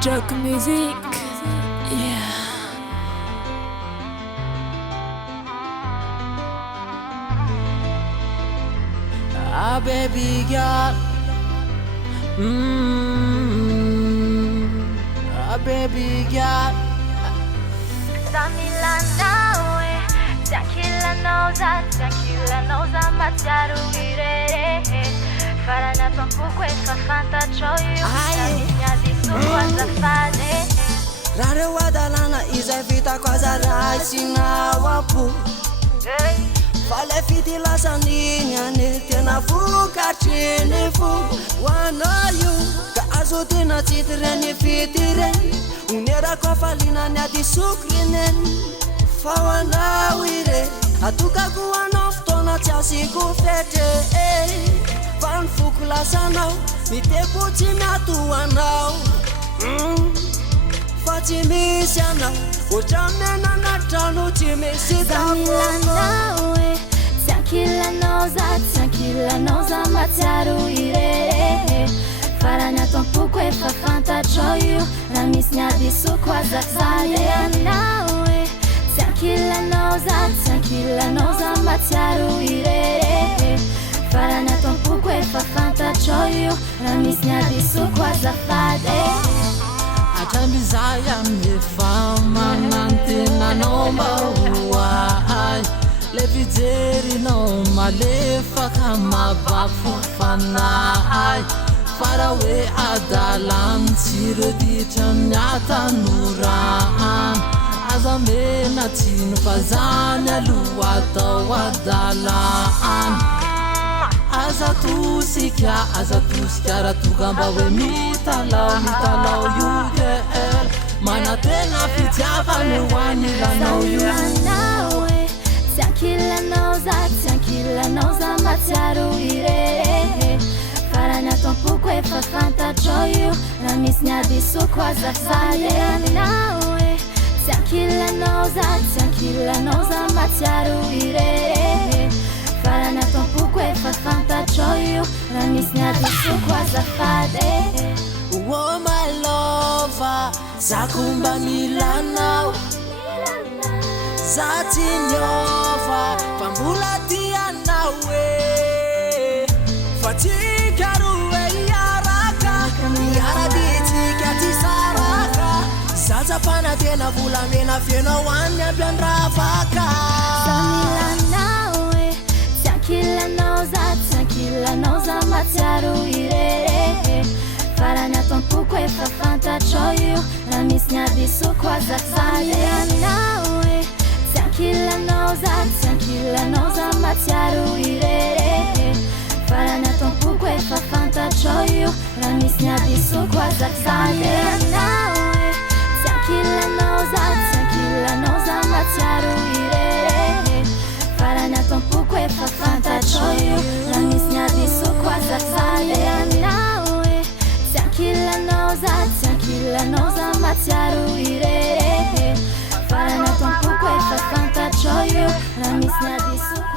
Joke music, yeah. Ah, baby girl. Ah, baby girl. Samila nawe Zakila noza mataru irere Farana tompukwe fafanta choyu Namisnya disukwa zafane Rare wadalana izay vita kwaza raisina wapu Fale fiti lasaniny ane tena vokatriny fo Wanayo ka azo tena tsitireny fitireny Unerako afalinany ady sokriny Fa hoanao ire atokako hoanao fotoana tsy asiko fetry Fa ny foko lasanao miteko tsy miato anao Fa tsy misy anao ohatra menana trano tsy misy Samila nawe Zakila noza mataru irere Farana tompukwe fafanta io Namisnya disukwa zafane nawe Zakila noza mataru irere Farana tompukwe fafanta io Namisnya disukwa zafane Atambizaya mefama nantena nomba huai Levideri no malefa kama bafufanai Farawe adalan siroditra nyata nuran Azamena tinu fazanya luwata wadalan Azatusika ratugamba we mitalau yugel Mana tena fitiavane wanilano yu Zakila noza mataru irere Farana tompukwe fafanta choyu Namisnya disukwa zafane nawe Zakila noza mataru irere Farana tompukwe fafanta choyu Namisnya disukwa zafane Oh my lover, zakumba milanao Zati nyova, pambulatia nawe Fatika ruwe yara ditika tisaraka Zaza pana tena vula mena fiena wanya biandrafaka Samila nawe Zakila noza mataru irere Farana tompukwe fafanta choyu Namisnya disukwa zafane nawe Zakila noza mataru irere Farana tompukwe fafanta choyu Namisnya disukwa zafane nawe Zakila noza mataru irere Farana tompukwe fafanta choyu Namisnya disukwa zafane nawe Zakila noza mataru irere Farana tompukwe fafanta choyu Namisnya disukwa